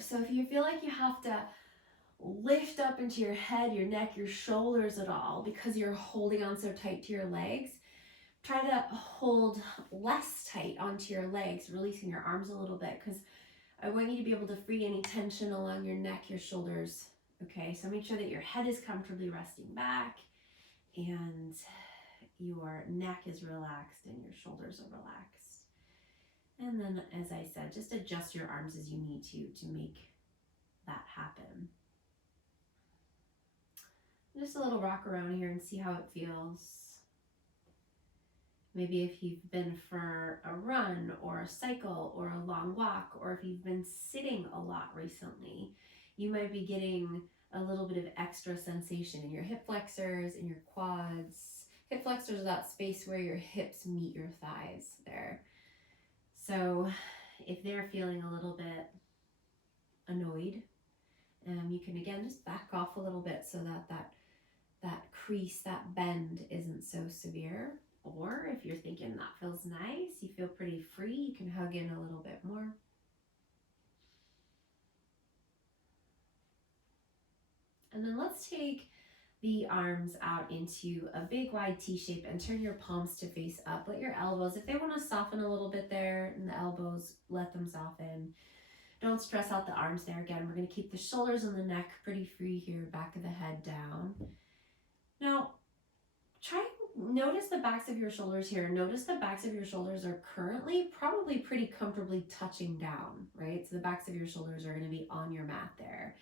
So if you feel like you have to lift up into your head, your neck, your shoulders at all because you're holding on so tight to your legs, try to hold less tight onto your legs, releasing your arms a little bit, because I want you to be able to free any tension along your neck, your shoulders. Okay, so make sure that your head is comfortably resting back and your neck is relaxed and your shoulders are relaxed. And then, as I said, just adjust your arms as you need to make that happen. Just a little rock around here and see how it feels. Maybe if you've been for a run or a cycle or a long walk, or if you've been sitting a lot recently, you might be getting a little bit of extra sensation in your hip flexors and your quads. Hip flexors are that space where your hips meet your thighs there. So if they're feeling a little bit annoyed, you can again just back off a little bit so that crease, that bend isn't so severe. Or if you're thinking that feels nice, you feel pretty free, you can hug in a little bit more. And then let's take the arms out into a big wide T shape and turn your palms to face up. Let your elbows, if they want to soften a little bit there, and the elbows, let them soften. Don't stress out the arms there. Again, we're going to keep the shoulders and the neck pretty free here, back of the head down. Now, try and notice the backs of your shoulders here. Notice the backs of your shoulders are currently probably pretty comfortably touching down, right? So the backs of your shoulders are going to be on your mat there.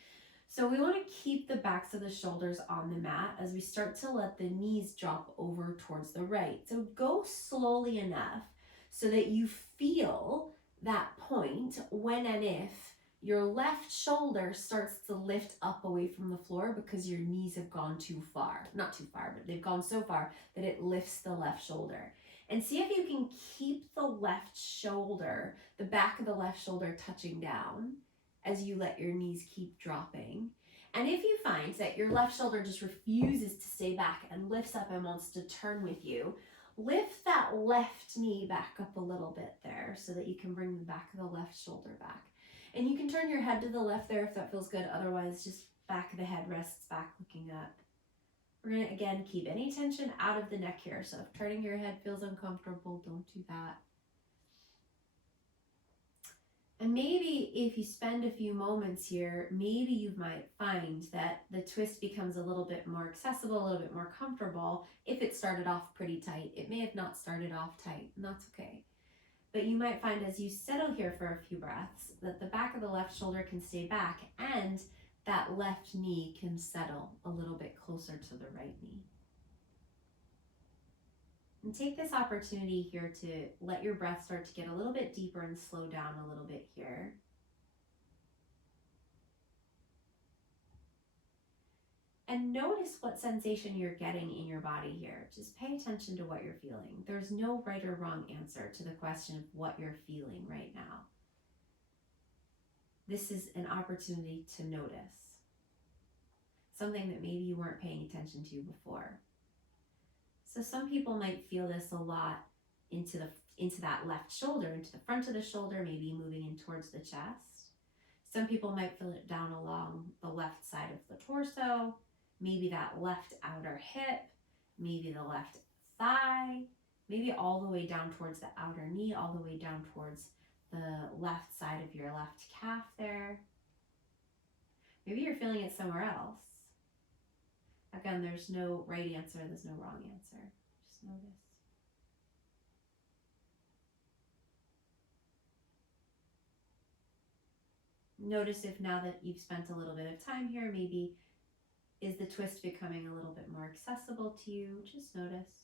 So we want to keep the backs of the shoulders on the mat as we start to let the knees drop over towards the right. So go slowly enough so that you feel that point when and if your left shoulder starts to lift up away from the floor because your knees have gone too far. Not too far, but they've gone so far that it lifts the left shoulder. And see if you can keep the left shoulder, the back of the left shoulder touching down as you let your knees keep dropping. And if you find that your left shoulder just refuses to stay back and lifts up and wants to turn with you, lift that left knee back up a little bit there so that you can bring the back of the left shoulder back. And you can turn your head to the left there if that feels good. Otherwise, just back of the head rests back looking up. We're going to, again, keep any tension out of the neck here. So if turning your head feels uncomfortable, don't do that. And maybe if you spend a few moments here, maybe you might find that the twist becomes a little bit more accessible, a little bit more comfortable. If it started off pretty tight, it may have not started off tight, and that's okay. But you might find as you settle here for a few breaths that the back of the left shoulder can stay back and that left knee can settle a little bit closer to the right knee. And take this opportunity here to let your breath start to get a little bit deeper and slow down a little bit here. And notice what sensation you're getting in your body here. Just pay attention to what you're feeling. There's no right or wrong answer to the question of what you're feeling right now. This is an opportunity to notice something that maybe you weren't paying attention to before. So some people might feel this a lot into that left shoulder, into the front of the shoulder, maybe moving in towards the chest. Some people might feel it down along the left side of the torso, maybe that left outer hip, maybe the left thigh, maybe all the way down towards the outer knee, all the way down towards the left side of your left calf there. Maybe you're feeling it somewhere else. Again, there's no right answer, there's no wrong answer. Just notice. Notice if now that you've spent a little bit of time here, maybe is the twist becoming a little bit more accessible to you? Just notice.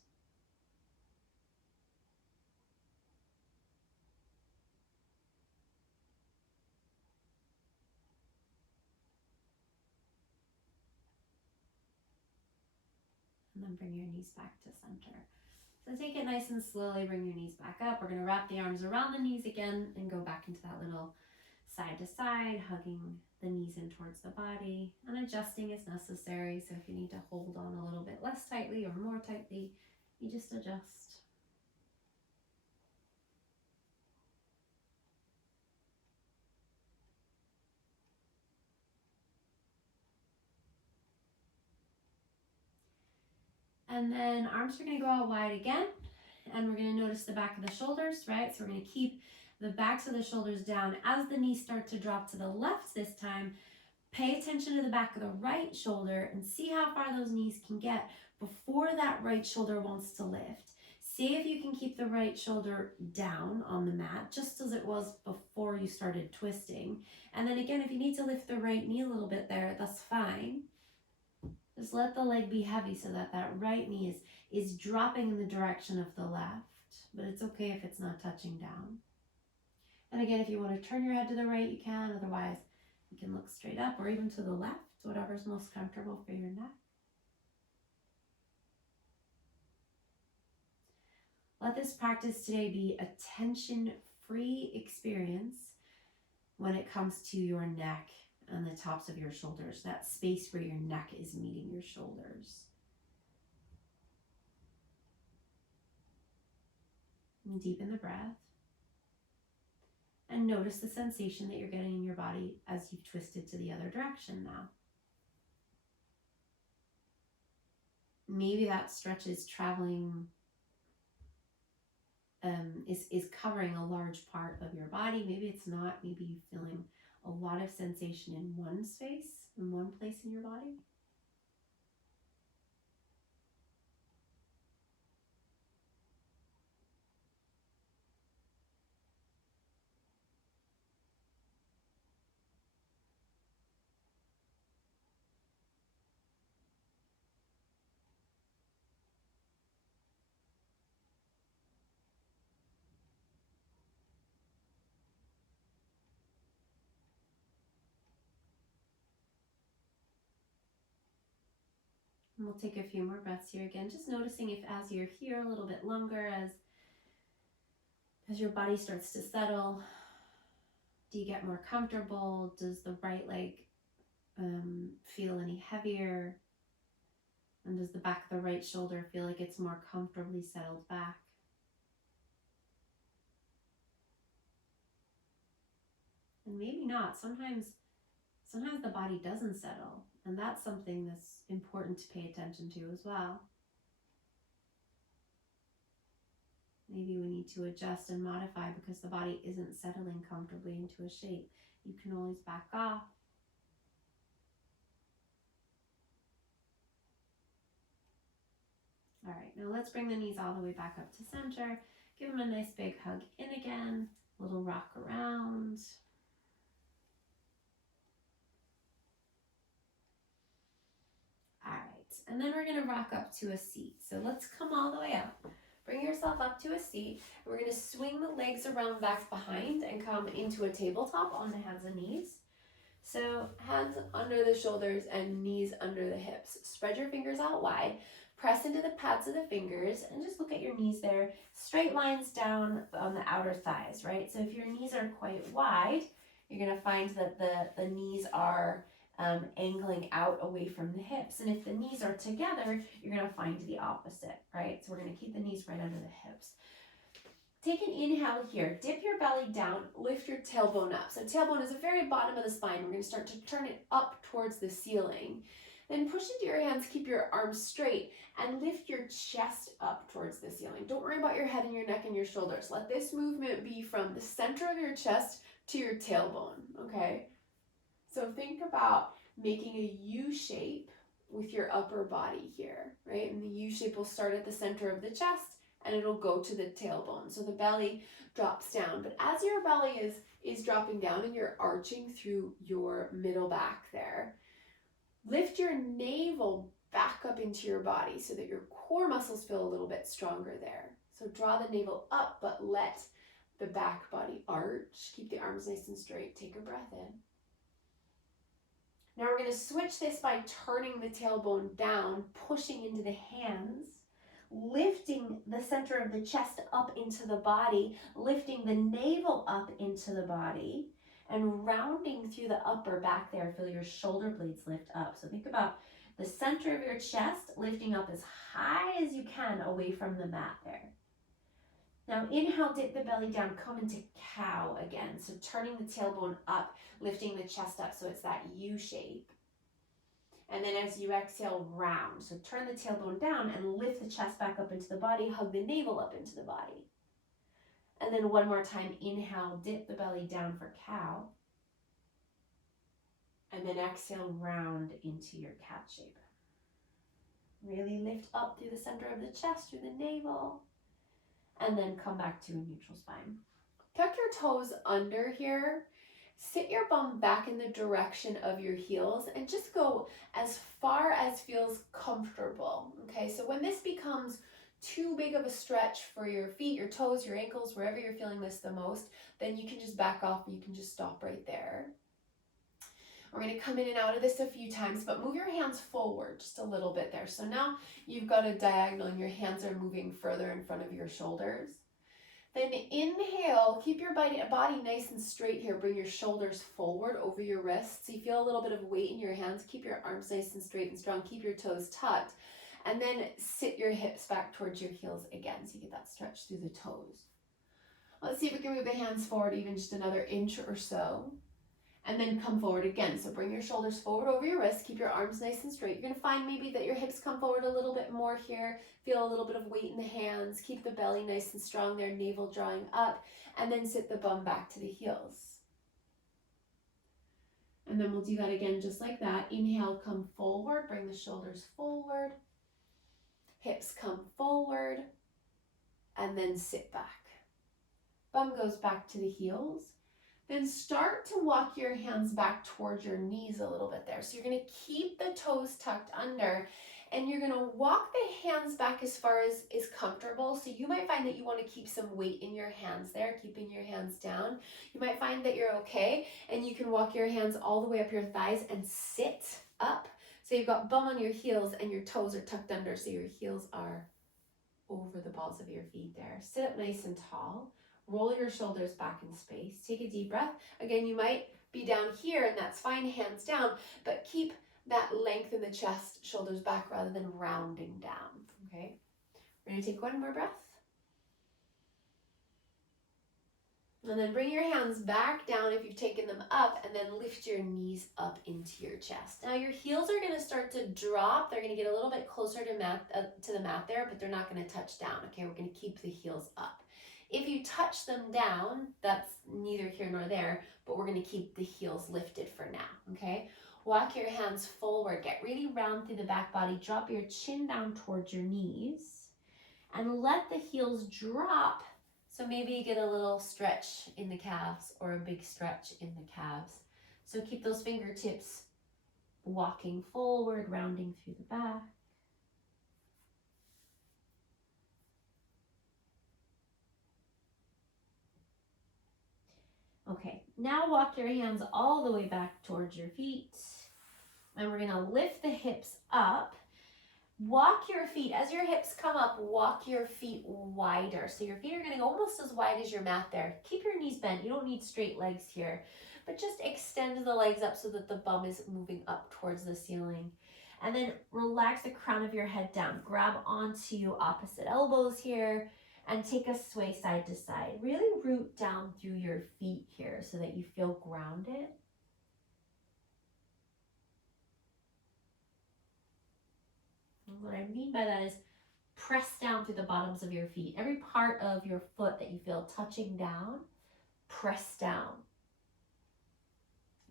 And then bring your knees back to center. So take it nice and slowly, bring your knees back up. We're going to wrap the arms around the knees again and go back into that little side to side, hugging the knees in towards the body, and adjusting as necessary. So if you need to hold on a little bit less tightly or more tightly, you just adjust. And then arms are gonna go out wide again. And we're gonna notice the back of the shoulders, right? So we're gonna keep the backs of the shoulders down. As the knees start to drop to the left this time, pay attention to the back of the right shoulder and see how far those knees can get before that right shoulder wants to lift. See if you can keep the right shoulder down on the mat, just as it was before you started twisting. And then again, if you need to lift the right knee a little bit there, that's fine. Just let the leg be heavy so that that right knee is dropping in the direction of the left, but it's okay if it's not touching down. And again, if you want to turn your head to the right, you can. Otherwise, you can look straight up or even to the left, whatever's most comfortable for your neck. Let this practice today be a tension-free experience when it comes to your neck and the tops of your shoulders, that space where your neck is meeting your shoulders. And deepen the breath. And notice the sensation that you're getting in your body as you've twisted to the other direction now. Maybe that stretch is traveling, is covering a large part of your body. Maybe it's not. Maybe you're feeling a lot of sensation in one space, in one place in your body. And we'll take a few more breaths here again, just noticing if as you're here a little bit longer, as your body starts to settle, do you get more comfortable? Does the right leg feel any heavier? And does the back of the right shoulder feel like it's more comfortably settled back? And maybe not. Sometimes the body doesn't settle, and that's something that's important to pay attention to as well. Maybe we need to adjust and modify because the body isn't settling comfortably into a shape. You can always back off. All right, now let's bring the knees all the way back up to center. Give them a nice big hug in again, a little rock around. All right, and then we're gonna rock up to a seat. So let's come all the way up. Bring yourself up to a seat. We're gonna swing the legs around back behind and come into a tabletop on the hands and knees. So hands under the shoulders and knees under the hips. Spread your fingers out wide. Press into the pads of the fingers and just look at your knees there. Straight lines down on the outer thighs, right? So if your knees are quite wide, you're gonna find that the knees are angling out away from the hips. And if the knees are together, you're gonna find the opposite, right? So we're gonna keep the knees right under the hips. Take an inhale here. Dip your belly down, lift your tailbone up. So tailbone is the very bottom of the spine. We're gonna start to turn it up towards the ceiling. Then push into your hands, keep your arms straight, and lift your chest up towards the ceiling. Don't worry about your head and your neck and your shoulders. Let this movement be from the center of your chest to your tailbone, okay? So think about making a U shape with your upper body here, right? And the U shape will start at the center of the chest and it'll go to the tailbone. So the belly drops down. But as your belly is dropping down and you're arching through your middle back there, lift your navel back up into your body so that your core muscles feel a little bit stronger there. So draw the navel up, but let the back body arch. Keep the arms nice and straight. Take a breath in. Now we're going to switch this by turning the tailbone down, pushing into the hands, lifting the center of the chest up into the body, lifting the navel up into the body, and rounding through the upper back there. Feel your shoulder blades lift up. So think about the center of your chest lifting up as high as you can away from the mat there. Now inhale, dip the belly down, come into cow again. So turning the tailbone up, lifting the chest up so it's that U shape. And then as you exhale, round. So turn the tailbone down and lift the chest back up into the body, hug the navel up into the body. And then one more time, inhale, dip the belly down for cow. And then exhale, round into your cat shape. Really lift up through the center of the chest, through the navel. And then come back to a neutral spine. Tuck your toes under here. Sit your bum back in the direction of your heels and just go as far as feels comfortable. Okay, so when this becomes too big of a stretch for your feet, your toes, your ankles, wherever you're feeling this the most, then you can just back off. You can just stop right there. We're going to come in and out of this a few times, but move your hands forward just a little bit there. So now you've got a diagonal and your hands are moving further in front of your shoulders. Then inhale, keep your body nice and straight here. Bring your shoulders forward over your wrists. So you feel a little bit of weight in your hands. Keep your arms nice and straight and strong. Keep your toes tucked. And then sit your hips back towards your heels again so you get that stretch through the toes. Let's see if we can move the hands forward even just another inch or so. And then come forward again. So bring your shoulders forward over your wrists. Keep your arms nice and straight. You're going to find maybe that your hips come forward a little bit more here. Feel a little bit of weight in the hands. Keep the belly nice and strong there, navel drawing up. And then sit the bum back to the heels. And then we'll do that again just like that. Inhale, come forward. Bring the shoulders forward. Hips come forward. And then sit back. Bum goes back to the heels. Then start to walk your hands back towards your knees a little bit there. So you're going to keep the toes tucked under and you're going to walk the hands back as far as is comfortable. So you might find that you want to keep some weight in your hands there, keeping your hands down. You might find that you're okay and you can walk your hands all the way up your thighs and sit up. So you've got bum on your heels and your toes are tucked under. So your heels are over the balls of your feet there. Sit up nice and tall. Roll your shoulders back in space. Take a deep breath. Again, you might be down here and that's fine, hands down, but keep that length in the chest, shoulders back rather than rounding down, okay? We're gonna take one more breath. And then bring your hands back down if you've taken them up and then lift your knees up into your chest. Now your heels are gonna start to drop. They're gonna get a little bit closer to the mat there, but they're not gonna touch down, okay? We're gonna keep the heels up. If you touch them down, that's neither here nor there, but we're going to keep the heels lifted for now, okay? Walk your hands forward, get really round through the back body, drop your chin down towards your knees, and let the heels drop. So maybe you get a little stretch in the calves or a big stretch in the calves. So keep those fingertips walking forward, rounding through the back. Okay, now walk your hands all the way back towards your feet. And we're gonna lift the hips up. Walk your feet, as your hips come up, walk your feet wider. So your feet are gonna go almost as wide as your mat there. Keep your knees bent, you don't need straight legs here, but just extend the legs up so that the bum is moving up towards the ceiling. And then relax the crown of your head down. Grab onto opposite elbows here. And take a sway side to side. Really root down through your feet here so that you feel grounded. And what I mean by that is press down through the bottoms of your feet. Every part of your foot that you feel touching down, press down.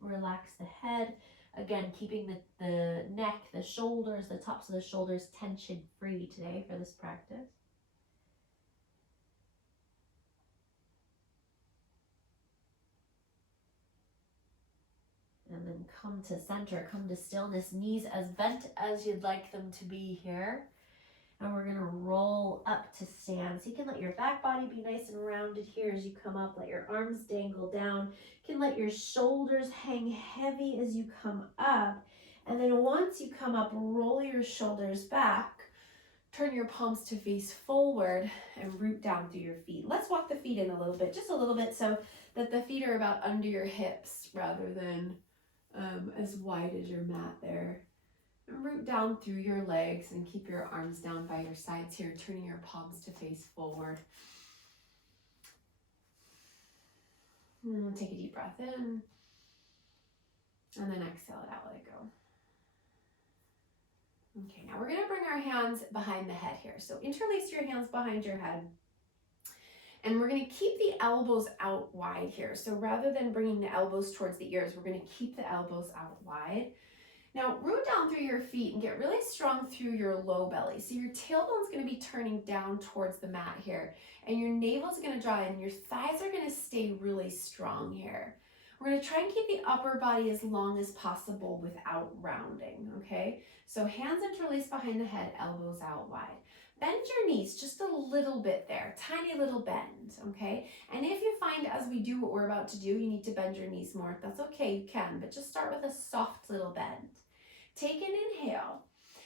Relax the head. Again, keeping the neck, the shoulders, the tops of the shoulders tension free today for this practice. And then come to center, come to stillness, knees as bent as you'd like them to be here. And we're gonna roll up to stand. So you can let your back body be nice and rounded here as you come up. Let your arms dangle down. You can let your shoulders hang heavy as you come up. And then once you come up, roll your shoulders back. Turn your palms to face forward and root down through your feet. Let's walk the feet in a little bit, just a little bit, so that the feet are about under your hips rather than as wide as your mat there. And root down through your legs and keep your arms down by your sides here, turning your palms to face forward. And take a deep breath in. And then exhale it out, let it go. Okay, now we're gonna bring our hands behind the head here. So interlace your hands behind your head. And we're gonna keep the elbows out wide here. So rather than bringing the elbows towards the ears, we're gonna keep the elbows out wide. Now root down through your feet and get really strong through your low belly. So your tailbone's gonna be turning down towards the mat here, and your navel's gonna draw in, and your thighs are gonna stay really strong here. We're gonna try and keep the upper body as long as possible without rounding, okay? So hands interlaced behind the head, elbows out wide. Bend your knees just a little bit there, tiny little bend, okay? And if you find as we do what we're about to do, you need to bend your knees more, that's okay, you can, but just start with a soft little bend. Take an inhale,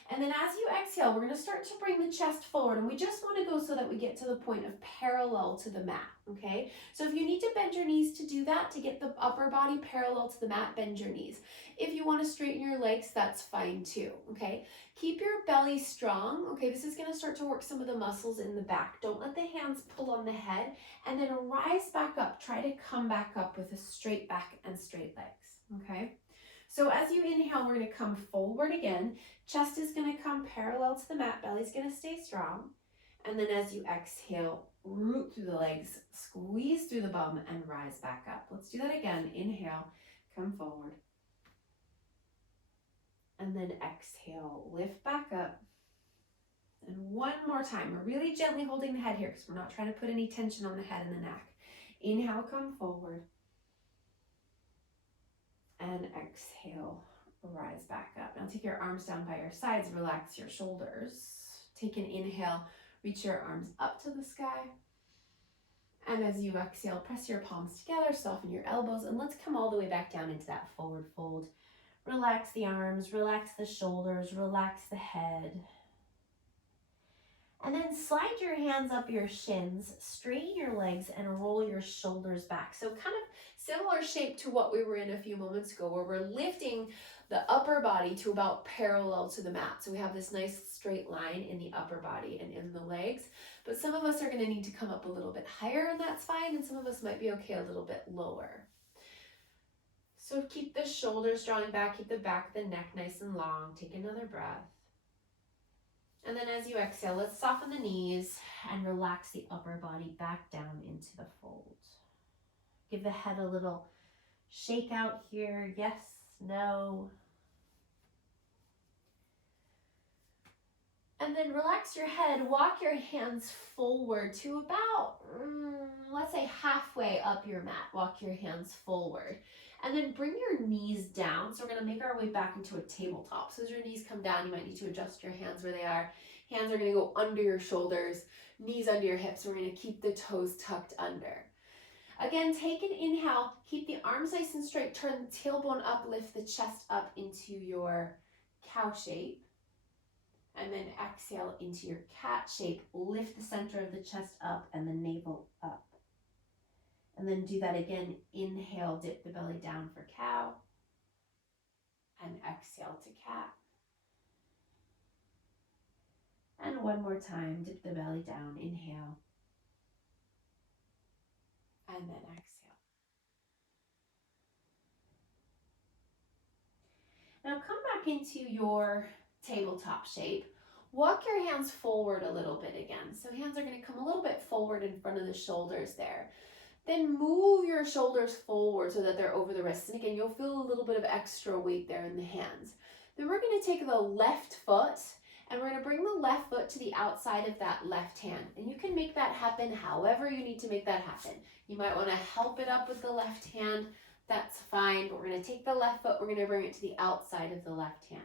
and then as you exhale, we're going to start to bring the chest forward, and we just want to go so that we get to the point of parallel to the mat, okay? So if you need to bend your knees to do that, to get the upper body parallel to the mat, bend your knees. If you want to straighten your legs, that's fine too, okay? Keep your belly strong, okay? This is going to start to work some of the muscles in the back. Don't let the hands pull on the head, and then rise back up. Try to come back up with a straight back and straight legs, okay? So as you inhale, we're going to come forward again. Chest is going to come parallel to the mat. Belly's going to stay strong. And then as you exhale, root through the legs, squeeze through the bum, and rise back up. Let's do that again. Inhale, come forward. And then exhale, lift back up. And one more time. We're really gently holding the head here because we're not trying to put any tension on the head and the neck. Inhale, come forward. And exhale, rise back up. Now take your arms down by your sides, relax your shoulders. Take an inhale, reach your arms up to the sky. And as you exhale, press your palms together, soften your elbows, and let's come all the way back down into that forward fold. Relax the arms, relax the shoulders, relax the head. And then slide your hands up your shins, straighten your legs, and roll your shoulders back. So kind of similar shape to what we were in a few moments ago, where we're lifting the upper body to about parallel to the mat. So we have this nice straight line in the upper body and in the legs. But some of us are going to need to come up a little bit higher, and that's fine. And some of us might be okay a little bit lower. So keep the shoulders drawing back, keep the back of the neck nice and long. Take another breath. And then as you exhale, let's soften the knees and relax the upper body back down into the fold. Give the head a little shake out here. Yes, no. And then relax your head. Walk your hands forward to about, let's say halfway up your mat. Walk your hands forward. And then bring your knees down. So we're going to make our way back into a tabletop. So as your knees come down, you might need to adjust your hands where they are. Hands are going to go under your shoulders, knees under your hips. We're going to keep the toes tucked under. Again, take an inhale. Keep the arms nice and straight. Turn the tailbone up. Lift the chest up into your cow shape. And then exhale into your cat shape. Lift the center of the chest up and the navel up. And then do that again. Inhale, dip the belly down for cow. And exhale to cat. And one more time, dip the belly down. Inhale. And then exhale. Now come back into your tabletop shape. Walk your hands forward a little bit again. So hands are going to come a little bit forward in front of the shoulders there. Then move your shoulders forward so that they're over the wrists. And again, you'll feel a little bit of extra weight there in the hands. Then we're going to take the left foot and we're going to bring the left foot to the outside of that left hand. And you can make that happen however you need to make that happen. You might want to help it up with the left hand. That's fine. But we're going to take the left foot. We're going to bring it to the outside of the left hand.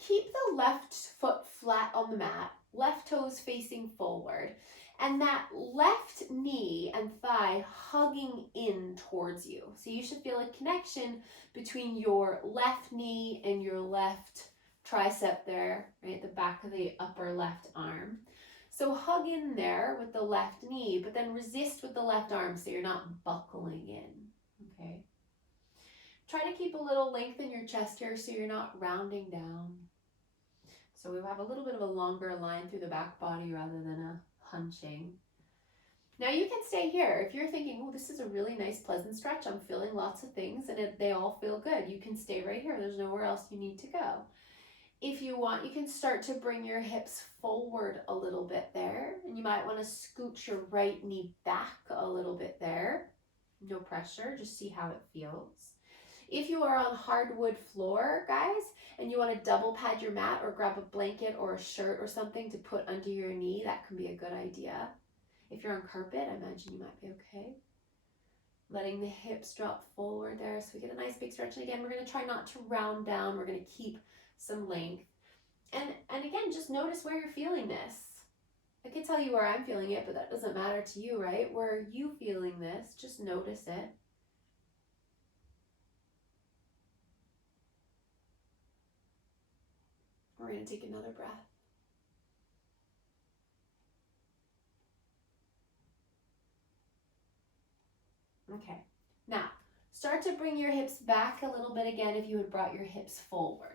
Keep the left foot flat on the mat, left toes facing forward, and that left knee and thigh hugging in towards you. So you should feel a connection between your left knee and your left tricep there, right, the back of the upper left arm. So hug in there with the left knee, but then resist with the left arm so you're not buckling in, okay? Try to keep a little length in your chest here so you're not rounding down. So we have a little bit of a longer line through the back body rather than a hunching. Now you can stay here. If you're thinking, oh, this is a really nice, pleasant stretch, I'm feeling lots of things and they all feel good, you can stay right here. There's nowhere else you need to go. If you want, you can start to bring your hips forward a little bit there, and you might want to scooch your right knee back a little bit there. No pressure, just see how it feels. If you are on hardwood floor, guys, and you want to double pad your mat or grab a blanket or a shirt or something to put under your knee, that can be a good idea. If you're on carpet, I imagine you might be okay. Letting the hips drop forward there so we get a nice big stretch. And again, we're going to try not to round down. We're going to keep some length. And again, just notice where you're feeling this. I can tell you where I'm feeling it, but that doesn't matter to you, right? Where are you feeling this? Just notice it. We're going to take another breath. Okay, now start to bring your hips back a little bit again if you had brought your hips forward.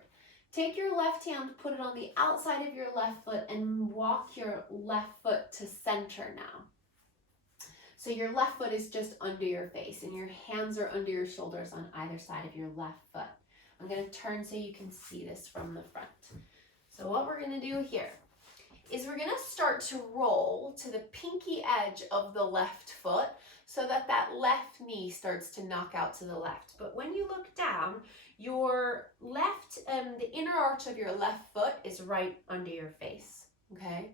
Take your left hand, put it on the outside of your left foot, and walk your left foot to center now. So your left foot is just under your face and your hands are under your shoulders on either side of your left foot. I'm going to turn so you can see this from the front. So what we're going to do here is we're going to start to roll to the pinky edge of the left foot so that that left knee starts to knock out to the left. But when you look down, your left, the inner arch of your left foot is right under your face, okay?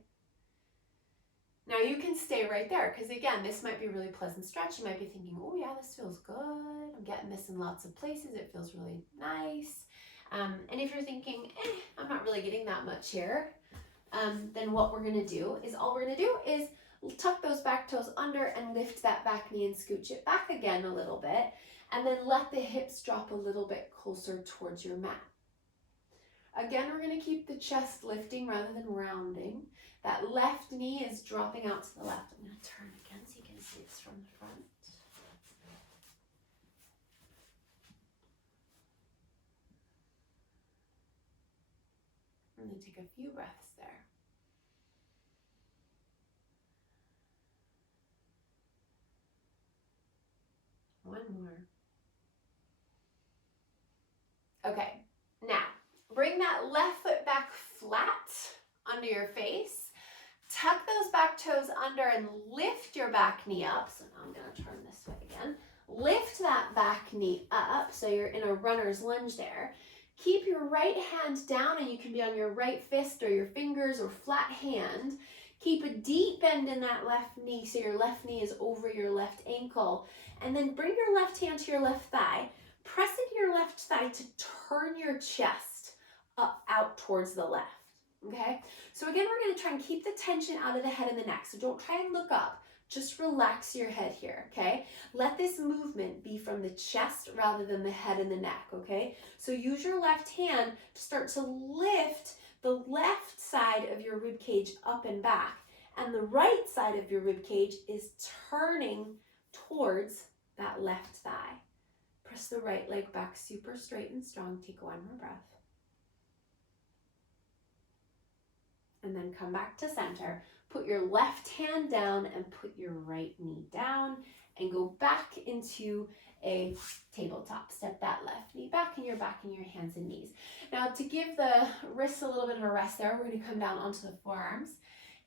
Now you can stay right there because again, this might be a really pleasant stretch. You might be thinking, oh yeah, this feels good. I'm getting this in lots of places. It feels really nice. And if you're thinking, I'm not really getting that much here, then what we're gonna do is tuck those back toes under and lift that back knee and scooch it back again a little bit, and then let the hips drop a little bit closer towards your mat. Again, we're gonna keep the chest lifting rather than rounding. That left knee is dropping out to the left. I'm gonna turn again so you can see this from the front. And then take a few breaths there. One more. Okay, now bring that left foot back flat under your face. Tuck those back toes under and lift your back knee up. So now I'm going to turn this way again. Lift that back knee up so you're in a runner's lunge there. Keep your right hand down and you can be on your right fist or your fingers or flat hand. Keep a deep bend in that left knee so your left knee is over your left ankle. And then bring your left hand to your left thigh. Press into your left thigh to turn your chest up out towards the left. Okay? So again, we're going to try and keep the tension out of the head and the neck. So don't try and look up. Just relax your head here, okay? Let this movement be from the chest rather than the head and the neck, okay? So use your left hand to start to lift the left side of your rib cage up and back, and the right side of your rib cage is turning towards that left thigh. Press the right leg back super straight and strong. Take one more breath. And then come back to center. Put your left hand down and put your right knee down and go back into a tabletop. Step that left knee back and you're back in your hands and knees. Now to give the wrists a little bit of a rest there, we're going to come down onto the forearms.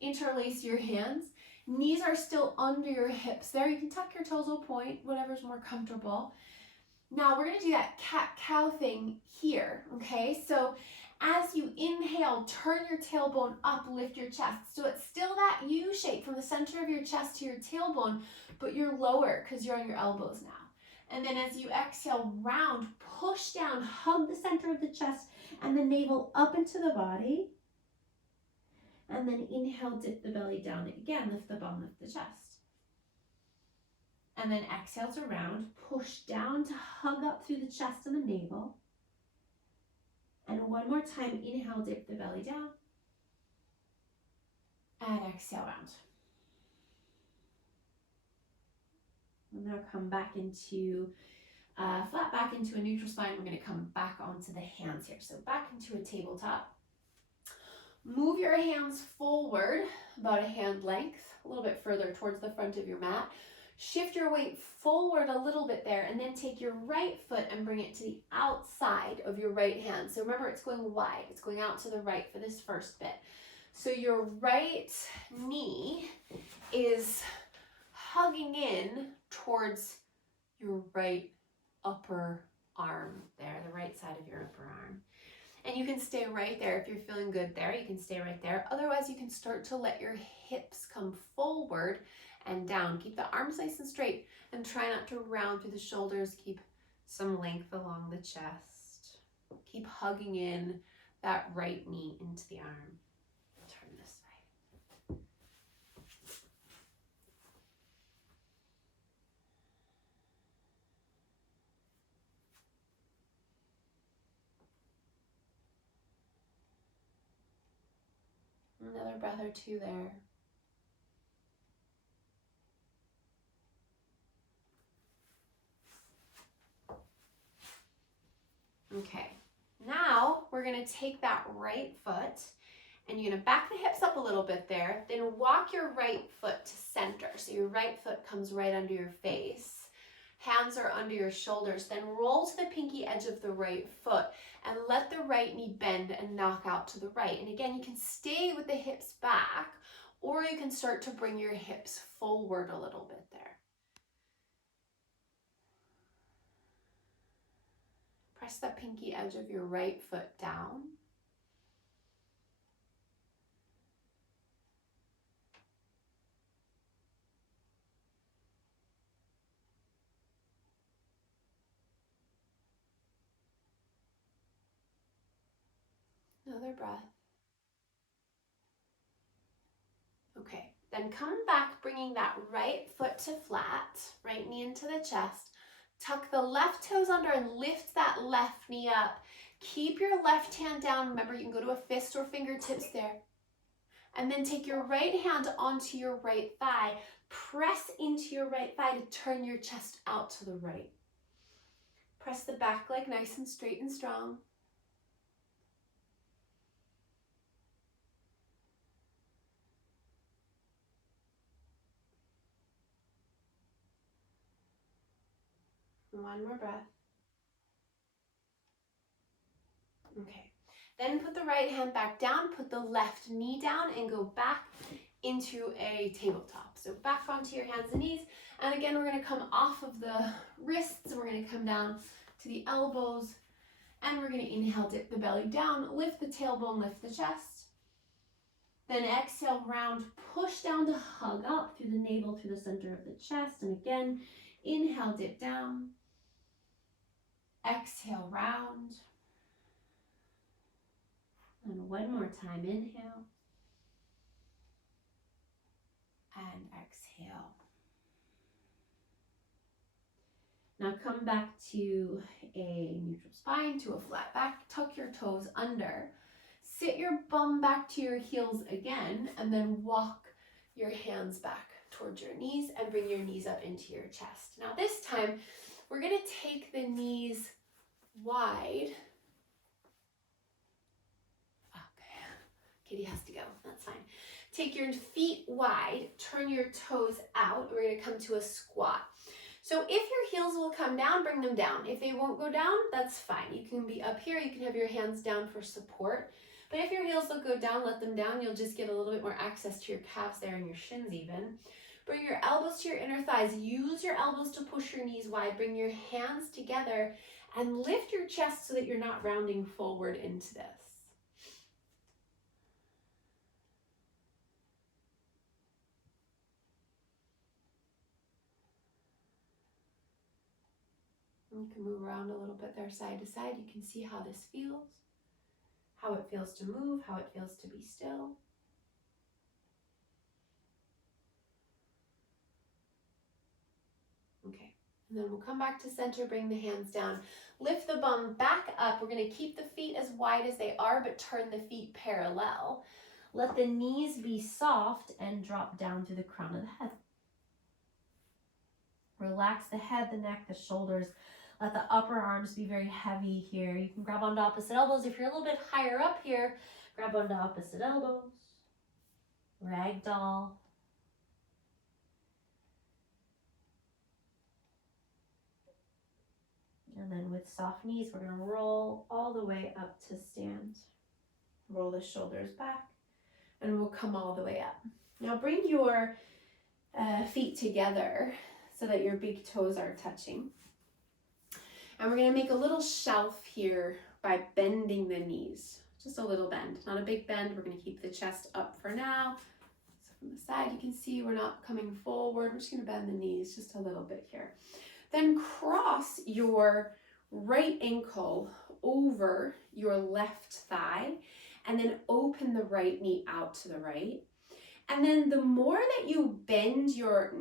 Interlace your hands. Knees are still under your hips there. You can tuck your toes or point, whatever's more comfortable. Now we're going to do that cat-cow thing here, okay? So as you inhale, turn your tailbone up, lift your chest. So it's still that U shape from the center of your chest to your tailbone, but you're lower because you're on your elbows now. And then as you exhale, round, push down, hug the center of the chest and the navel up into the body. And then inhale, dip the belly down. Again, lift the bum, lift the chest. And then exhale to round, push down to hug up through the chest and the navel. And one more time, inhale, dip the belly down. And exhale, round. And now come back into flat back into a neutral spine. We're going to come back onto the hands here. So back into a tabletop. Move your hands forward about a hand length, a little bit further towards the front of your mat. Shift your weight forward a little bit there, and then take your right foot and bring it to the outside of your right hand. So remember, it's going wide. It's going out to the right for this first bit. So your right knee is hugging in towards your right upper arm there, the right side of your upper arm. And you can stay right there. If you're feeling good there, you can stay right there. Otherwise, you can start to let your hips come forward and down. Keep the arms nice and straight and try not to round through the shoulders. Keep some length along the chest. Keep hugging in that right knee into the arm. Turn this way. Another breath or two there. Okay, now we're gonna take that right foot and you're gonna back the hips up a little bit there, then walk your right foot to center. So your right foot comes right under your face. Hands are under your shoulders, then roll to the pinky edge of the right foot and let the right knee bend and knock out to the right. And again, you can stay with the hips back, or you can start to bring your hips forward a little bit there. Press the pinky edge of your right foot down. Another breath. Okay, then come back, bringing that right foot to flat, right knee into the chest. Tuck the left toes under and lift that left knee up. Keep your left hand down. Remember, you can go to a fist or fingertips there. And then take your right hand onto your right thigh. Press into your right thigh to turn your chest out to the right. Press the back leg nice and straight and strong. One more breath. Okay, then put the right hand back down, put the left knee down and go back into a tabletop. So back onto your hands and knees. And again, we're gonna come off of the wrists and we're gonna come down to the elbows and we're gonna inhale, dip the belly down, lift the tailbone, lift the chest. Then exhale, round, push down to hug up through the navel, through the center of the chest. And again, inhale, dip down. Exhale, round. And one more time, inhale. And exhale. Now come back to a neutral spine, to a flat back. Tuck your toes under. Sit your bum back to your heels again, and then walk your hands back towards your knees and bring your knees up into your chest. Now this time, we're gonna take the knees wide. Okay, Kitty has to go, that's fine. Take your feet wide, turn your toes out. We're gonna come to a squat. So if your heels will come down, bring them down. If they won't go down, that's fine. You can be up here, you can have your hands down for support. But if your heels will go down, let them down. You'll just get a little bit more access to your calves there and your shins even. Bring your elbows to your inner thighs. Use your elbows to push your knees wide. Bring your hands together and lift your chest so that you're not rounding forward into this. You can move around a little bit there side to side. You can see how this feels, how it feels to move, how it feels to be still. Okay, and then we'll come back to center, bring the hands down. Lift the bum back up. We're gonna keep the feet as wide as they are, but turn the feet parallel. Let the knees be soft and drop down to the crown of the head. Relax the head, the neck, the shoulders. Let the upper arms be very heavy here. You can grab onto opposite elbows. If you're a little bit higher up here, grab onto opposite elbows. Ragdoll. And then with soft knees, we're gonna roll all the way up to stand. Roll the shoulders back and we'll come all the way up. Now bring your feet together so that your big toes are touching. And we're gonna make a little shelf here by bending the knees. Just a little bend, not a big bend. We're gonna keep the chest up for now. So from the side, you can see we're not coming forward. We're just gonna bend the knees just a little bit here. Then cross your right ankle over your left thigh and then open the right knee out to the right. And then the more that you bend your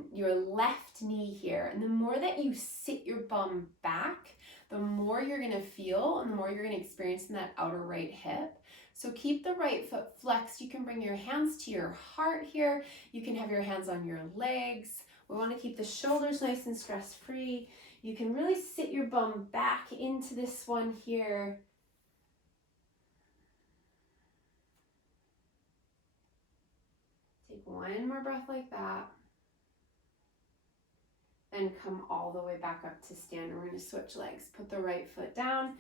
left knee here and the more that you sit your bum back, the more you're gonna feel and the more you're gonna experience in that outer right hip. So keep the right foot flexed. You can bring your hands to your heart here. You can have your hands on your legs. We wanna keep the shoulders nice and stress-free. You can really sit your bum back into this one here. Take one more breath like that. Then come all the way back up to stand. We're gonna switch legs. Put the right foot down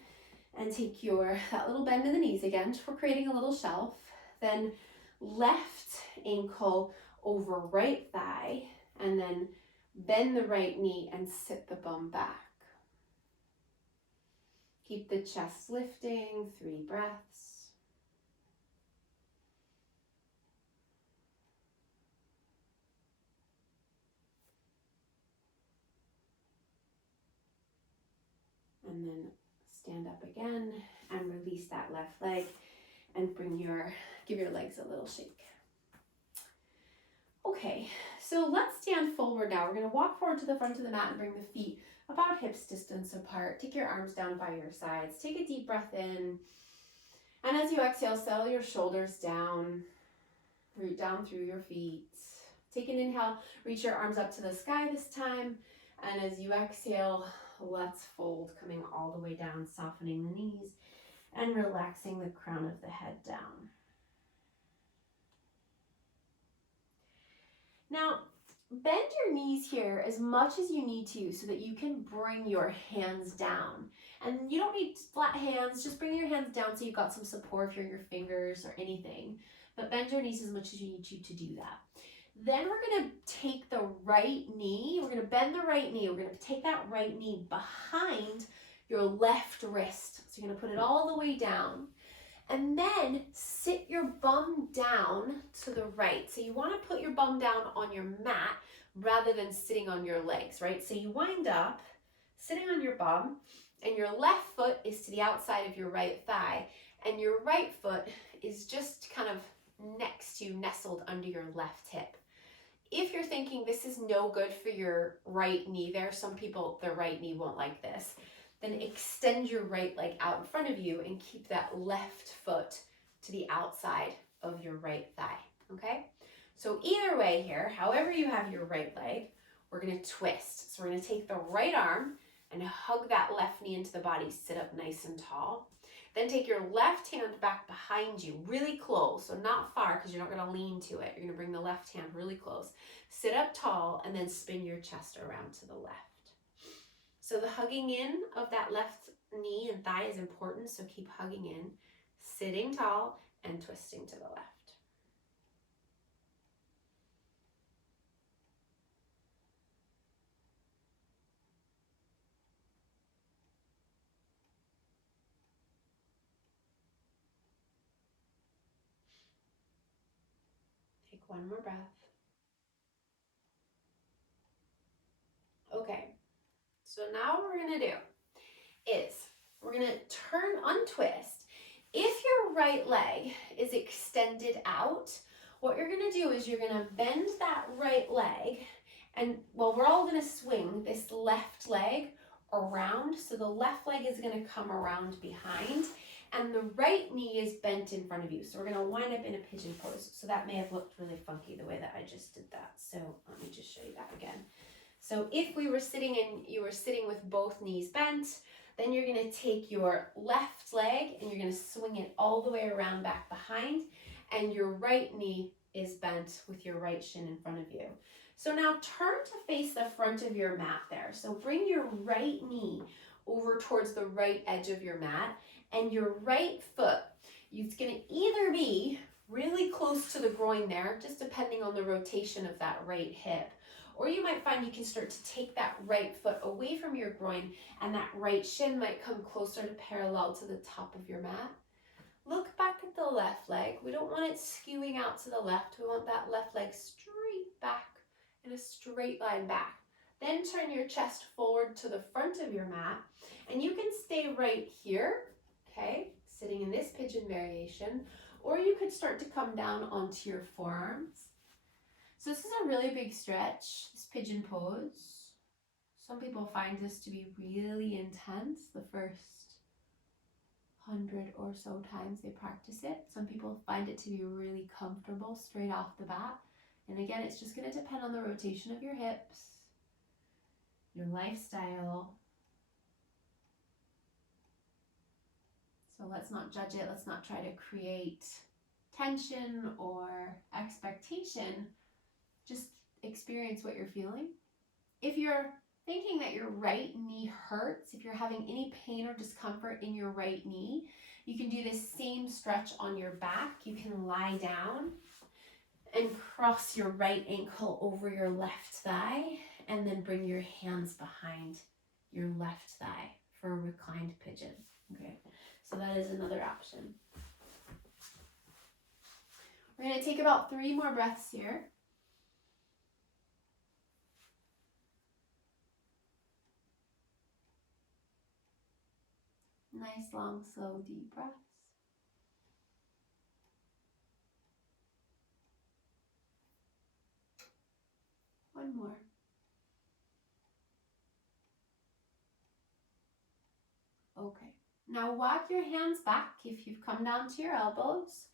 and take that little bend in the knees again. We're creating a little shelf. Then left ankle over right thigh and then bend the right knee and sit the bum back. Keep the chest lifting, 3 breaths. And then stand up again and release that left leg and give your legs a little shake. Okay, so let's stand forward now. We're gonna walk forward to the front of the mat and bring the feet about hips distance apart. Take your arms down by your sides. Take a deep breath in. And as you exhale, settle your shoulders down. Root down through your feet. Take an inhale, reach your arms up to the sky this time. And as you exhale, let's fold, coming all the way down, softening the knees and relaxing the crown of the head down. Now, bend your knees here as much as you need to so that you can bring your hands down. And you don't need flat hands, just bring your hands down so you've got some support for your fingers or anything. But bend your knees as much as you need to do that. Then we're gonna take the right knee, we're gonna bend the right knee, we're gonna take that right knee behind your left wrist. So you're gonna put it all the way down. And then sit your bum down to the right. So you wanna put your bum down on your mat rather than sitting on your legs, right? So you wind up sitting on your bum and your left foot is to the outside of your right thigh and your right foot is just kind of next to, nestled under your left hip. If you're thinking this is no good for your right knee, there are some people, their right knee won't like this, then extend your right leg out in front of you and keep that left foot to the outside of your right thigh, okay? So either way here, however you have your right leg, we're gonna twist. So we're gonna take the right arm and hug that left knee into the body, sit up nice and tall. Then take your left hand back behind you, really close, so not far because you're not gonna lean to it. You're gonna bring the left hand really close. Sit up tall and then spin your chest around to the left. So the hugging in of that left knee and thigh is important, so keep hugging in, sitting tall and twisting to the left. Take one more breath. Okay, so now what we're gonna do is we're gonna untwist. If your right leg is extended out, what you're gonna do is you're gonna bend that right leg and we're all gonna swing this left leg around. So the left leg is gonna come around behind and the right knee is bent in front of you. So we're gonna wind up in a pigeon pose. So that may have looked really funky the way that I just did that. So let me just show you that again. So if we were sitting and you were sitting with both knees bent, then you're gonna take your left leg and you're gonna swing it all the way around back behind and your right knee is bent with your right shin in front of you. So now turn to face the front of your mat there. So bring your right knee over towards the right edge of your mat, and your right foot, it's going to either be really close to the groin there, just depending on the rotation of that right hip, or you might find you can start to take that right foot away from your groin and that right shin might come closer to parallel to the top of your mat. Look back at the left leg. We don't want it skewing out to the left. We want that left leg straight back in a straight line back. Then turn your chest forward to the front of your mat, and you can stay right here, okay, sitting in this pigeon variation, or you could start to come down onto your forearms. So this is a really big stretch, this pigeon pose. Some people find this to be really intense the first 100 or so times they practice it. Some people find it to be really comfortable straight off the bat. And again, it's just going to depend on the rotation of your hips, your lifestyle. So let's not judge it. Let's not try to create tension or expectation. Just experience what you're feeling. If you're thinking that your right knee hurts, if you're having any pain or discomfort in your right knee, you can do this same stretch on your back. You can lie down and cross your right ankle over your left thigh, and then bring your hands behind your left thigh for a reclined pigeon. Okay, so that is another option. We're going to take about 3 more breaths here. Nice, long, slow, deep breaths. One more. Okay. Now walk your hands back if you've come down to your elbows.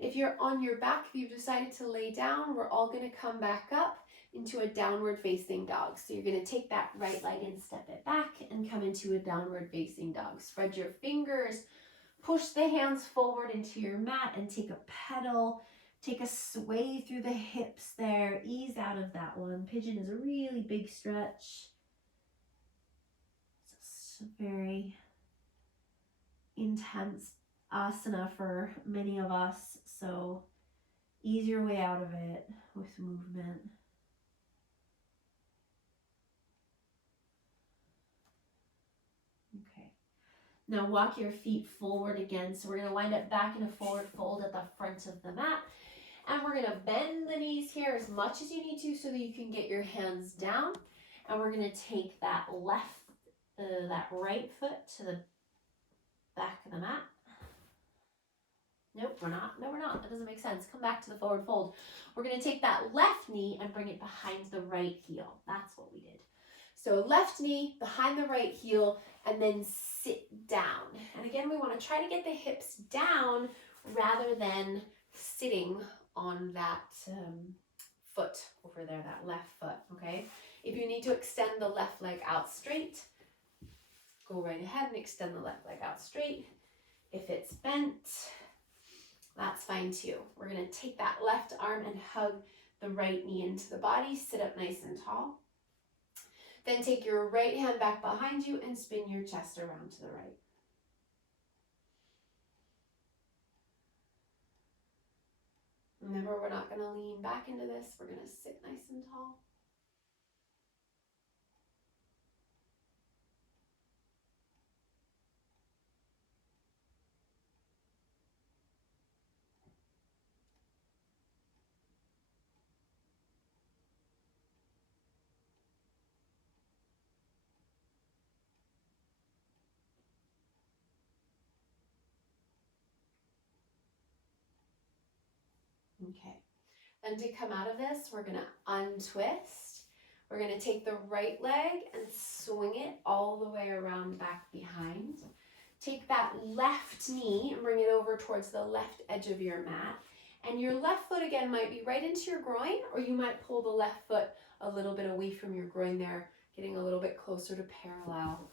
If you're on your back, if you've decided to lay down, we're all going to come back up into a downward facing dog. So you're going to take that right leg and step it back and come into a downward facing dog. Spread your fingers, push the hands forward into your mat and take a pedal. Take a sway through the hips there. Ease out of that one. Pigeon is a really big stretch. It's a very intense asana for many of us. So ease your way out of it with movement. Okay. Now walk your feet forward again. So we're going to wind up back in a forward fold at the front of the mat. And we're going to bend the knees here as much as you need to so that you can get your hands down. And we're going to take that that right foot to the back of the mat. Nope, we're not. No, we're not. That doesn't make sense. Come back to the forward fold. We're going to take that left knee and bring it behind the right heel. That's what we did. So left knee behind the right heel and then sit down. And again, we want to try to get the hips down rather than sitting on that foot over there, that left foot, okay? If you need to extend the left leg out straight, go right ahead and extend the left leg out straight. If it's bent, that's fine too. We're going to take that left arm and hug the right knee into the body. Sit up nice and tall. Then take your right hand back behind you and spin your chest around to the right. Remember, we're not going to lean back into this. We're going to sit nice and tall. Okay. And to come out of this, we're going to untwist. We're going to take the right leg and swing it all the way around back behind. Take that left knee and bring it over towards the left edge of your mat. And your left foot again might be right into your groin, or you might pull the left foot a little bit away from your groin there, getting a little bit closer to parallel.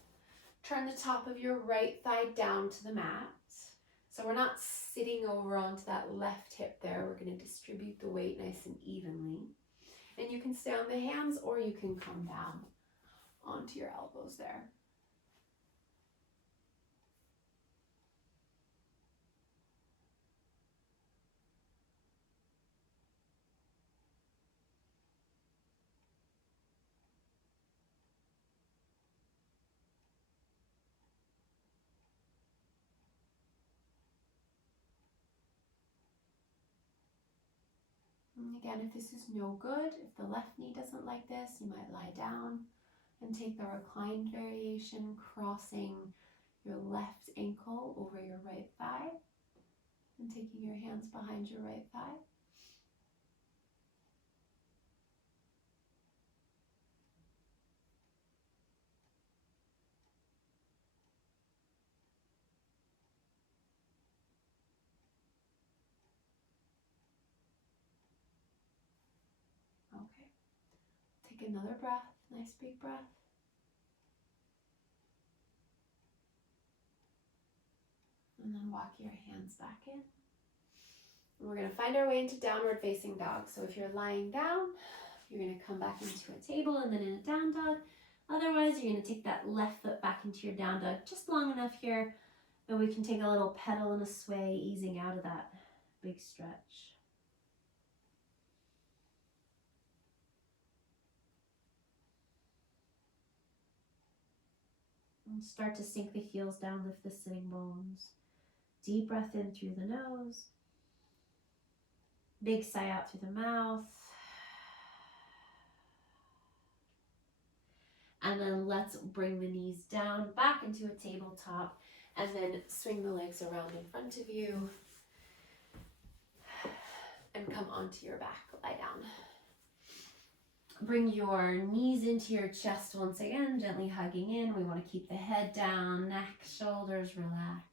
Turn the top of your right thigh down to the mat. So we're not sitting over onto that left hip there. We're going to distribute the weight nice and evenly. And you can stay on the hands or you can come down onto your elbows there. Again, if this is no good, if the left knee doesn't like this, you might lie down and take the reclined variation, crossing your left ankle over your right thigh and taking your hands behind your right thigh. Okay. Take another breath, nice big breath. And then walk your hands back in. And we're going to find our way into downward facing dog. So if you're lying down, you're going to come back into a table and then in a down dog. Otherwise, you're going to take that left foot back into your down dog just long enough here that we can take a little pedal and a sway, easing out of that big stretch. And start to sink the heels down, lift the sitting bones. Deep breath in through the nose. Big sigh out through the mouth. And then let's bring the knees down, back into a tabletop, and then swing the legs around in front of you and come onto your back, lie down. Bring your knees into your chest once again, gently hugging in. We want to keep the head down, neck, shoulders relaxed.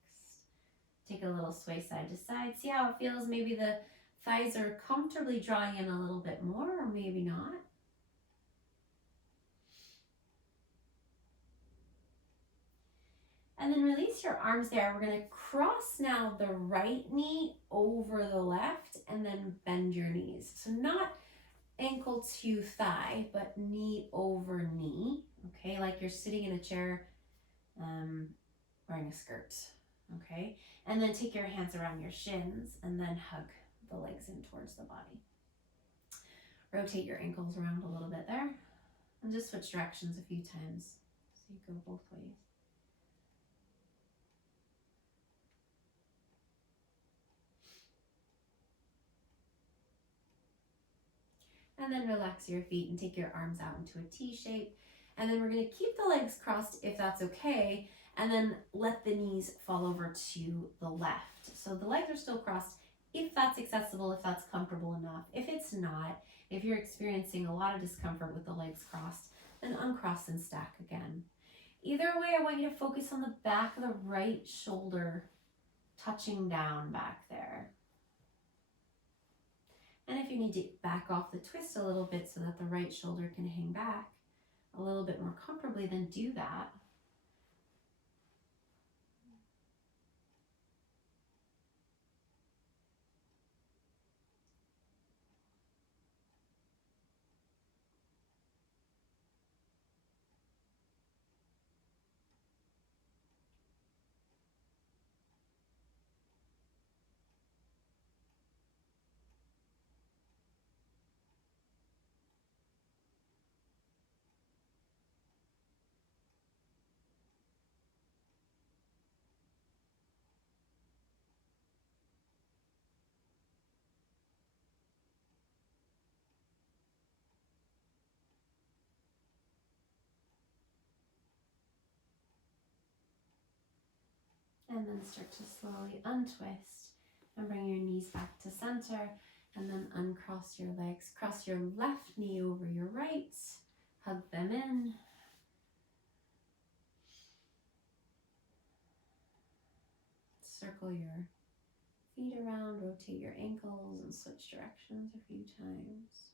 Take a little sway side to side. See how it feels. Maybe the thighs are comfortably drawing in a little bit more, or maybe not. And then release your arms there. We're going to cross now the right knee over the left and then bend your knees. So not ankle to thigh, but knee over knee. Okay, like you're sitting in a chair wearing a skirt. Okay, and then take your hands around your shins and then hug the legs in towards the body. Rotate your ankles around a little bit there and just switch directions a few times so you go both ways. And then relax your feet and take your arms out into a T shape. And then we're going to keep the legs crossed if that's okay, and then let the knees fall over to the left. So the legs are still crossed if that's accessible, if that's comfortable enough. If it's not, if you're experiencing a lot of discomfort with the legs crossed, then uncross and stack again. Either way, I want you to focus on the back of the right shoulder touching down back there. And if you need to back off the twist a little bit so that the right shoulder can hang back a little bit more comfortably, then do that. And then start to slowly untwist and bring your knees back to center, and then uncross your legs. Cross your left knee over your right, hug them in. Circle your feet around, rotate your ankles, and switch directions a few times.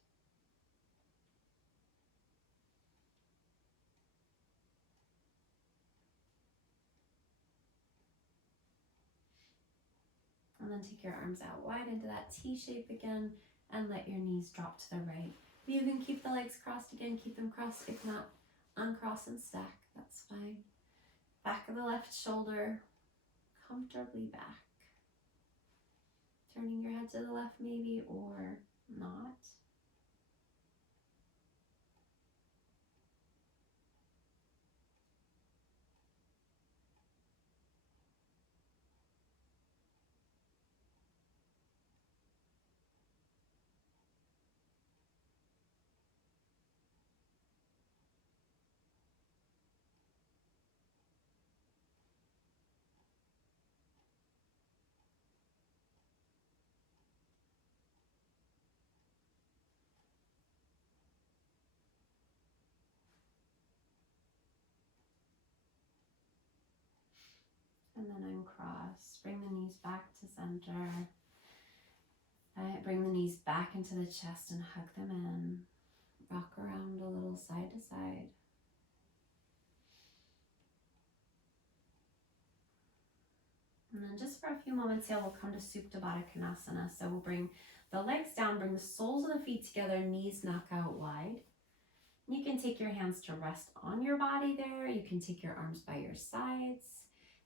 And then take your arms out wide into that T shape again and let your knees drop to the right. You can keep the legs crossed again, keep them crossed. If not, uncross and stack, that's fine. Back of the left shoulder, comfortably back. Turning your head to the left maybe, or not. chest. Bring the knees back to center. Right, bring the knees back into the chest and hug them in. Rock around a little side to side. And then just for a few moments here, we'll come to Supta Baddha Konasana. So we'll bring the legs down, bring the soles of the feet together, knees knock out wide. You can take your hands to rest on your body there. You can take your arms by your sides.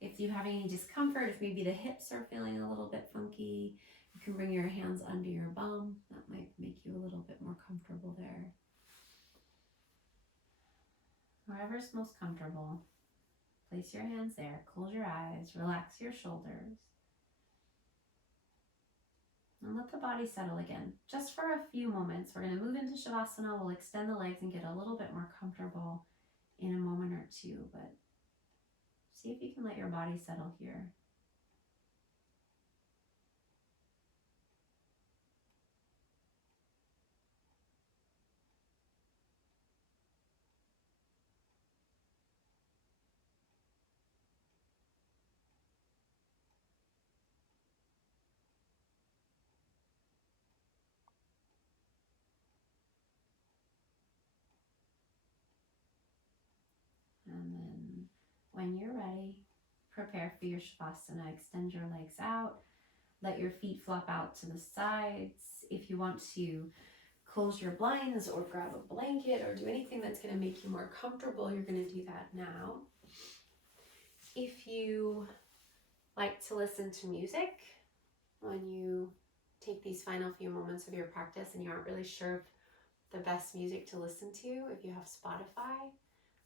If you have any discomfort, if maybe the hips are feeling a little bit funky, you can bring your hands under your bum. That might make you a little bit more comfortable there. Wherever's most comfortable, place your hands there. Close your eyes, relax your shoulders. And let the body settle again. Just for a few moments, we're going to move into Shavasana. We'll extend the legs and get a little bit more comfortable in a moment or two, but see if you can let your body settle here. And then when you're ready, prepare for your Shavasana. Extend your legs out. Let your feet flop out to the sides. If you want to close your blinds or grab a blanket or do anything that's going to make you more comfortable, you're going to do that now. If you like to listen to music when you take these final few moments of your practice and you aren't really sure of the best music to listen to, if you have Spotify,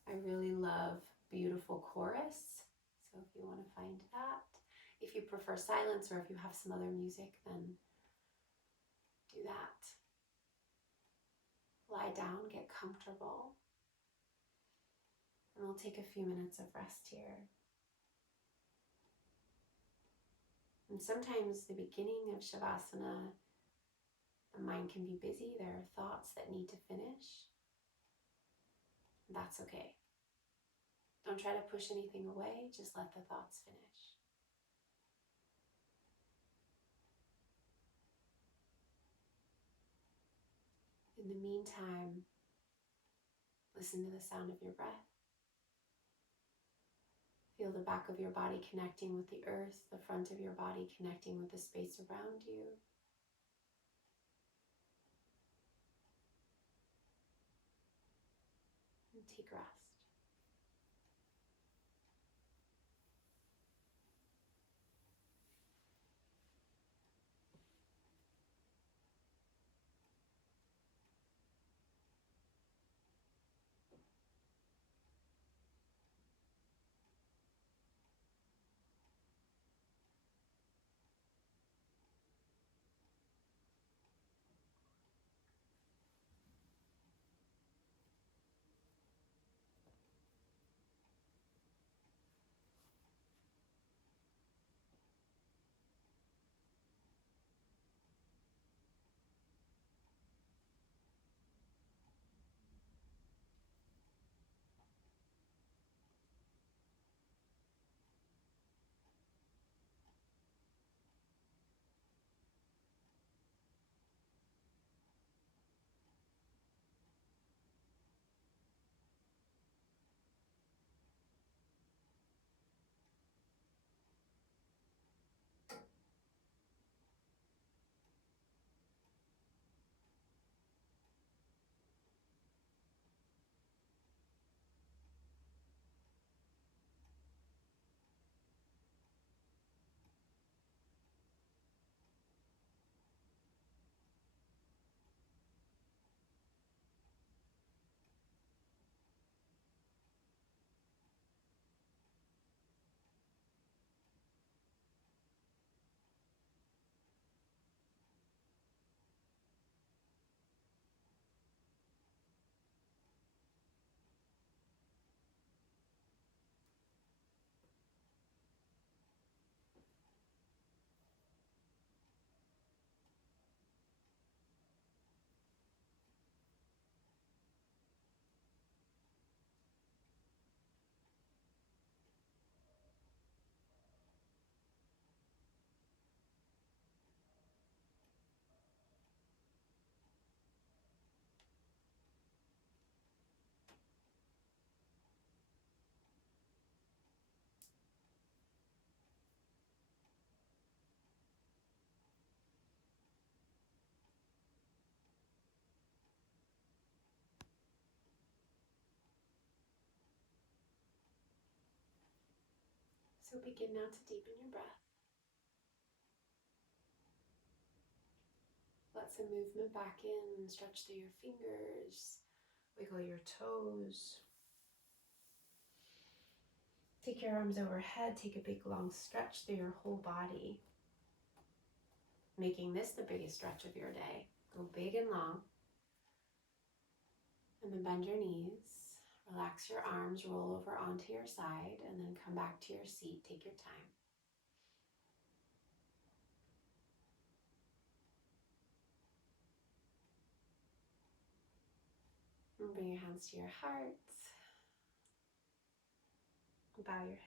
I really love Beautiful Chorus. So if you want to find that. If you prefer silence or if you have some other music, then do that. Lie down, get comfortable. And we'll take a few minutes of rest here. And sometimes the beginning of Shavasana, the mind can be busy. There are thoughts that need to finish. That's okay. Don't try to push anything away, just let the thoughts finish. In the meantime, listen to the sound of your breath. Feel the back of your body connecting with the earth, the front of your body connecting with the space around you. And take rest. So begin now to deepen your breath. Let some movement back in, stretch through your fingers, wiggle your toes. Take your arms overhead, take a big long stretch through your whole body, making this the biggest stretch of your day. Go big and long. And then bend your knees, relax your arms, roll over onto your side, and then come back to your seat. Take your time. And bring your hands to your heart. Bow your